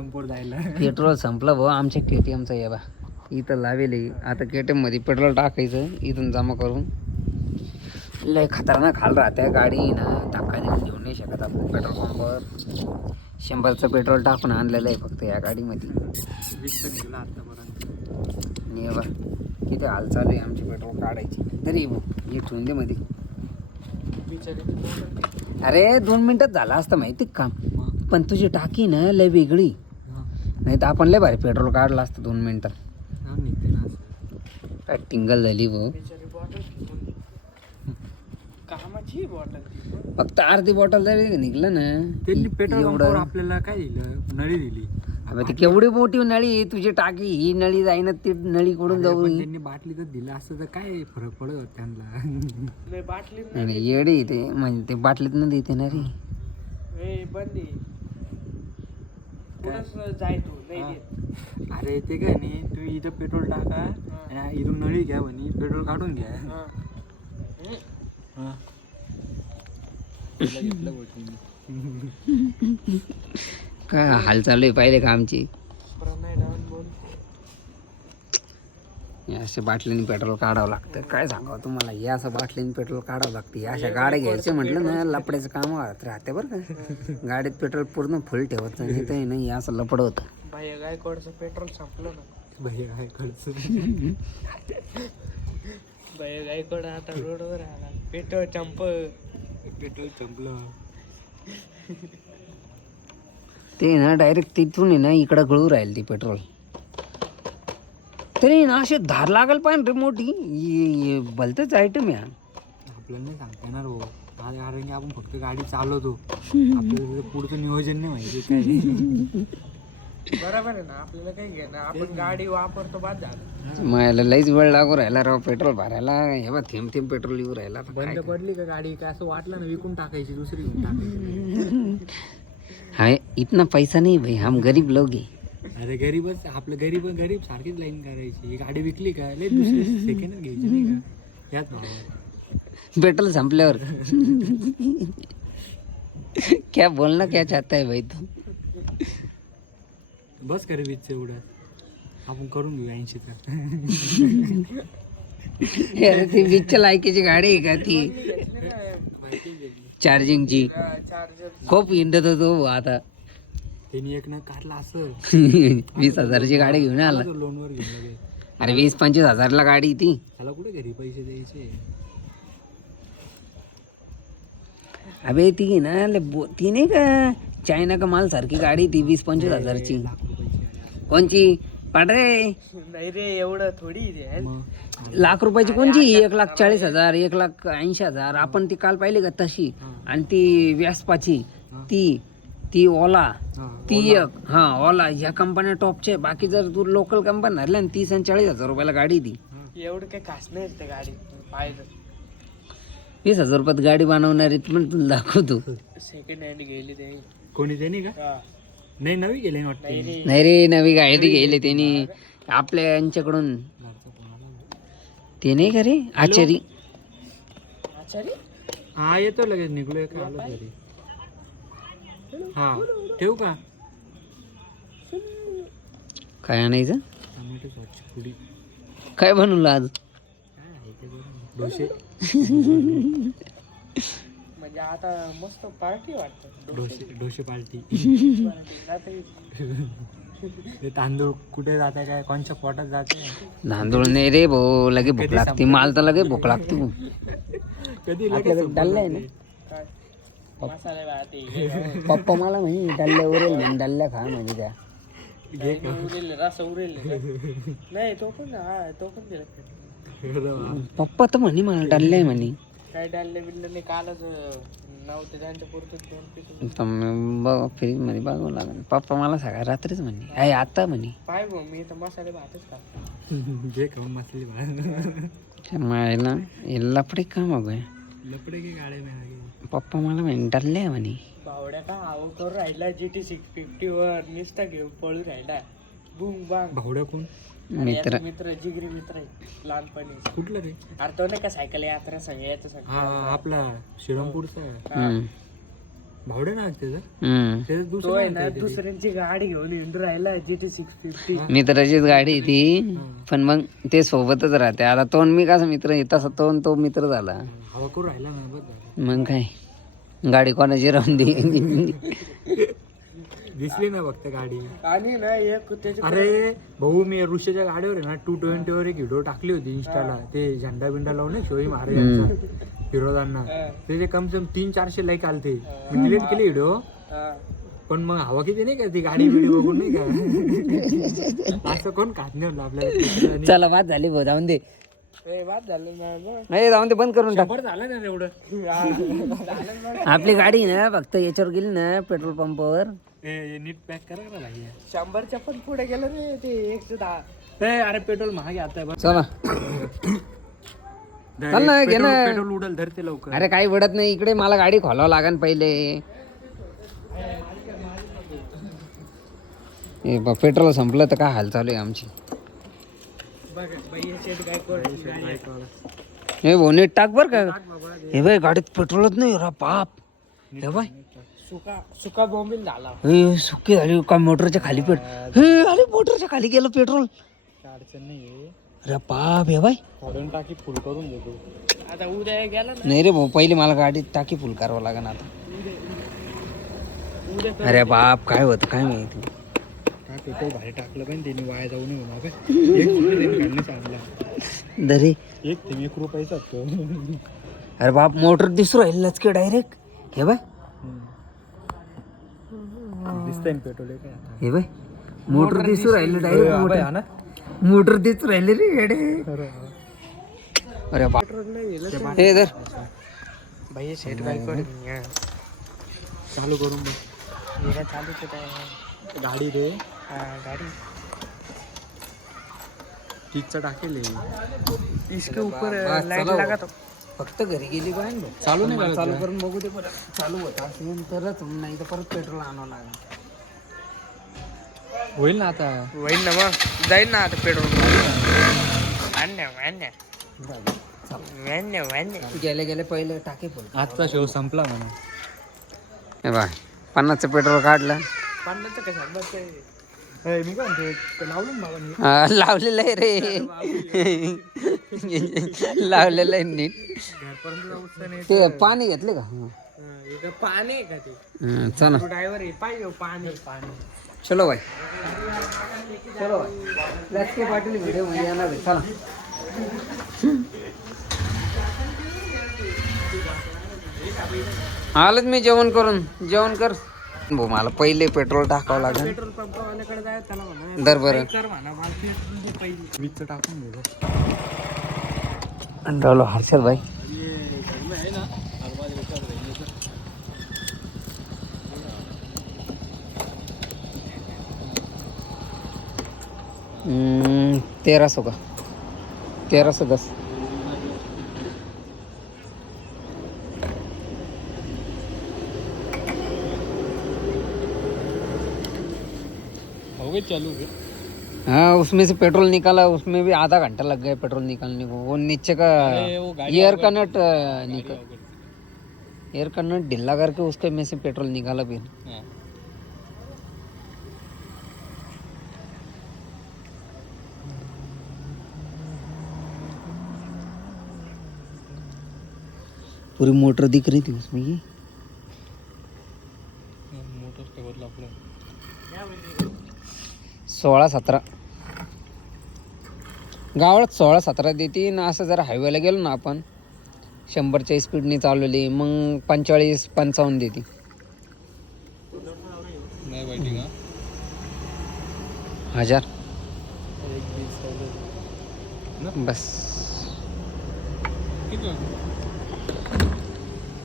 श्रीरामपूर जायला. पेट्रोल संपलं भाऊ आमच्या KTMचा या बा इथं लावेल. आता KTM मध्ये पेट्रोल टाकायचं इथून जमा करून. लय खतरनाक हाल राहते गाडी ना, धक्का देऊन घेऊन नाही शकत आपण. पेट्रोल पंपावर 100चं पेट्रोल टाकून आणलेलं आहे फक्त या गाडीमध्ये. 20 निघाला आतापर्यंत. आणि बा किती हाल चालू आहे आमची पेट्रोल काढायची. तरी हे ठेवून दे मध्ये. अरे 2 मिनिटात झाला असतं माहिती काम, पण तुझी टाकी ना लय वेगळी. नाही तर आपण लय भारी पेट्रोल काढलं असतं 2 मिनिटात. काय टिंगल झाली भाऊ. कामाची बॉटल फक्त अर्धी बॉटल जरी निघलं ना. त्यांनी पेट्रोल एवढं पंपावर आपल्याला काय दिलं, नळी दिली. अबे ती केवढी मोठी नळी तुझी टाकी, ही नळी जाईना ती नळी कडून जाऊ. पण त्यांनी बाटली तर दिलं असतं तर काय फरक पडत होता त्यांना. बाटली नाही येडी ते म्हणजे ते बाटलीत न देते ना रे. अरे ते काय नाही, तुम्ही इथं पेट्रोल टाका आणि इथून नळी घ्या म्हणे, पेट्रोल काढून घ्या. काय हाल चालू आहे पाहिले का आमची. अशा बाटलीने पेट्रोल काढावं लागतं. काय सांगावं तुम्हाला, या असं बाटलीने पेट्रोल काढावं लागतं. अशा गाड्या घ्यायचं म्हटलं ना लपड्याचं काम राहते बरं का. गाडीत पेट्रोल पूर्ण फुल ठेवायचं नाही तर नाही असं लपड होतं. भैया गायकवाडचं पेट्रोल संपलं ना. भैया गायकवाडचं भैया गायकवाड आता रोडवर आला. पेट्रोल संपलं. ते ना डायरेक्ट तिथून आहे ना इकडं गळू राहील ती पेट्रोल. तरी ना अशी धार लागल पाहिजे रे मोठी. भलतंच आयटम आहे. आपल्याला नाही सांगता येणार हो, कारण की आपण फक्त गाडी चालवतो. आपल्याला पुढचं नियोजन नाही माहिती काय. बरोबर आहे ना, आपल्याला काही घेणं, आपण गाडी वापरतो बाद झालं. मला लईच वेळ लागू राहिला राव पेट्रोल भरायला. हे बघ थेंब थेंब पेट्रोल येऊ राहिला. बंद पडली का गाडी, काय असं वाटलं ना विकून टाकायची, दुसरी घेऊन टाकायची. हाय इतना पैसा नाही भाई, हम गरीब लोग है. अरे गरीबच आपलं, गरीब सारखीच लाईन करायची. गाडी विकली का लय दुसरी सेकंड घ्यायची नाही का याच भावात. पेट्रोल संपल्यावर. क्या बोलना क्या चाहता है भाई तू. बस करे वीजचं एवढं आपण करून घेऊ 80चा. अरे ती वीजच्या लायकीची गाडी आहे का ती चार्जिंगची. खूप हिंडत होतो आता. त्यांनी एक न काढला असं 20,000ची गाडी घेऊन आला. लोनवर घेऊन. अरे 20-25 हजारला गाडी ती. त्याला कुठे घरी पैसे द्यायचे. अबे ती ना ती नाही का चायना का माल सारखी गाडी ती 20-25 हजारची. कोणची पाडरे. नाही रे एवढं थोडी लाख रुपयाची कोणची. 1,40,000 1,80,000. आपण ती काल पाहिली का तशी. आणि ती व्यासपाची ती ओला ती एक. हा ओला ह्या कंपन्या टॉपच्या. बाकी जर तू लोकल कंपनी धरल्या 30 आणि 40,000 रुपयाला गाडी ती. एवढं काही खास नाही ते गाडी पाहिजे. 20,000 रुपयात गाडी बनवणारी पण तुला दाखवतो. सेकंड हँड गेली ते कोणी त्यांनी का. नाही नवी गेले वाटतं. नाही रे नवी गाडी गेली त्यांनी आपल्या यांच्याकडून. ते नाही का रे आचारी. हा येतो लगेच निघलोय का आलो घरी. हा ठेवू का. काय आणायचं. टोमॅटो सॉसची पुडी. काय बनवलं आज. डोसे. म्हणजे आता मस्त पार्टी वाटत. डोसे पार्टी. ते तांदूळ कुठे जाते काय कोणच्या पोटात जाते. तांदूळ नाही रे भाऊ लगे भूक लागते. माल तर लगे भूक लागते. कधी डल्ला आहे ना पप्पा मला म्हणे डल्ल्या उरेल म्हणे. डल्ल्या खा म्हणजे त्या रस उरेल नाही तो पण दिला. पप्पा तर म्हणे मला डल्ल्या आहे म्हणे. काय डालले बिल्ले कालच नव्हते त्यांच्या पुरतं फ्रीज मध्ये बघावं लागेल. पप्पा मला सगळ्या रात्रीच म्हणे आहे आता म्हणे. पाय गो मी तर मसाले भातच खातो. जे खाऊन मसाले भात मायला लपडे का मग लपडे की गाड्या मी. पप्पा मला म्हणे डल्ले म्हणे. भावड्या का आव करू राहिला. GT 650 वर निस्ता घेऊन पळू राहिला. बुंग बांग. भावड्या कोण. मित्र जिगरी मित्र आहे लहानपणी. कुठलं रे. अरे तो नाही का सायकल यात्रा सगळ्याचं सगळं. आपला श्रीरामपूरचा भावडे ना त्याचं त्याचं हम्म. दुसरं आहे काहीतरी. दुसऱ्यांची गाडी घेऊन हिंडू राहिला GT 650. मित्राचीच गाडी आहे ती, पण मग ते सोबतच राहते. आता तो आणि मी कसा मित्र आहे, तसा तो आणि तो मित्र झाला. हवा करू राहिला ना बघ झालं. मग काय गाडी कोणाची राहून दे. दिसली ना फक्त गाडी. आणि ना एक त्याच्या अरे भाऊ मी ऋषाच्या गाडीवर आहे ना 220 वर एक व्हिडिओ टाकली होती इंस्टाला. ते झेंडा बिंडा लावून नाही, शोई महाराजांचा विरोधांना त्याचे कम से कम 300-400 लाईक आलते. मी डिलीट केली व्हिडिओ, पण मग हवा किती नाही का ती गाडी व्हिडिओ बघून नाही का. असं कोण खात नाही म्हणलं आपल्याला. चला बात झाली भाऊ, जाऊन दे. बाद झालं ना नाही जाऊन दे, बंद करून टाक. बरं झालं ना एवढं. आपली गाडी ना फक्त याच्यावर गेली ना पेट्रोल पंपावर, नीट पॅक करा ना भाई. 100च्या पण पुढे गेलं रे ते 110. अरे पेट्रोल महाग आता बघ. चला चल ना, घे ना. पेट्रोल उडल धरते लवकर. अरे काही वडत नाही, इकडे मला गाडी खोलावं लागन पहिले. पेट्रोल संपलं तर काय हाल चालू आहे आमची. हे भाऊ नीट टाक बर का. हे बाय गाडीत पेट्रोलच नाही रा बाप. हे बाय सुका बॉम्बिल झाला. हे सुकी झाली का मोटरच्या खाली हे अरे मोटरच्या खाली गेलं पेट्रोल. अडचण नाही अरे बाप. हे बाय काढून टाकी फुल करून देतो. आता उद्या गेला ना, नाही रे भाऊ, पहिले मला गाडीत टाकी फुल करावं लागेल आता. अरे बाप काय होतं काय माहिती. काय पेट्रोल बाहेर टाकलं पाहिजे त्यांनी, वाया जाऊ नये म्हणा काय. एक रुपये काढणे सांगला दरे. एक ते 1 रुपयाचा असतो. अरे बाप मोटर दिसू राहील लचके डायरेक्ट. हे बाय दिसतंय ना पेट्रोल काय. हे बाय मोटर दिसू राहिले डायरेक्ट. ना मोटर दिसू राहिले रे येडे. अरे बाप. हे धर भाई सेट काय कर चालू करून बघ. चालू काय गाडी रे गाडी किकचा टाकेल हे. इसके ऊपर बस, लाइट चला. लगा तो. फक्त घरी गेली पाहिजे चालू नाही मला करत चालू आहे. करून बघू दे परत. चालू होता असेल तरच, नाही तर परत पेट्रोल आणावं लागेल. होईल ना आता. होईल ना मग, जाईल ना आता पेट्रोल. गेले गेले पहिले टाके फुल. आजचा शो संपला म्हणा. हे बाय 50चं पेट्रोल काढलं. 50चं काय सांगत मी काय म्हणतो ते लावलं ना बाबांनी. लावलेलं आहे रे. लावलेलं आहे नीट. घरपर्यंत जाऊच नाही. ते पाणी घेतले का? पाणी आहे का ते चला ड्रायव्हर आहे पाहिजे पाणी पाणी. चलो भाई, चलो भाई. लक्ष्मी पाटील व्हिडिओ मध्ये येणार आहे. चला आलंच मी जेवण करून. जेवण कर भाऊ, मला पहिले पेट्रोल टाकावं लागेल. पेट्रोल पंपवाल्याकडे जाय त्याला म्हणा दर बरं कर म्हणा मला पेट्रोल दे पहिली. वीजचं टाकून घेऊ. राहिलो हर्षद भाई. हम्म, 1300 का 1310. हो गए चालू. हाँ उसमें से पेट्रोल निकाला, उसमें भी आधा घंटा लग गया पेट्रोल निकालने को. वो नीचे का एयर का नट एयर का नट ढीला करके उसके में से पेट्रोल निकाला फिर. पूरी मोटर दिख रही थी उसमें की. मोटर का बदला आपलं 16-17 गावात 16-17 देते ना. असं जर हायवेला गेलो ना आपण 100च्या स्पीडने चालवली मग 45-55 देते. नाही वाईटिंग. 1000 बस.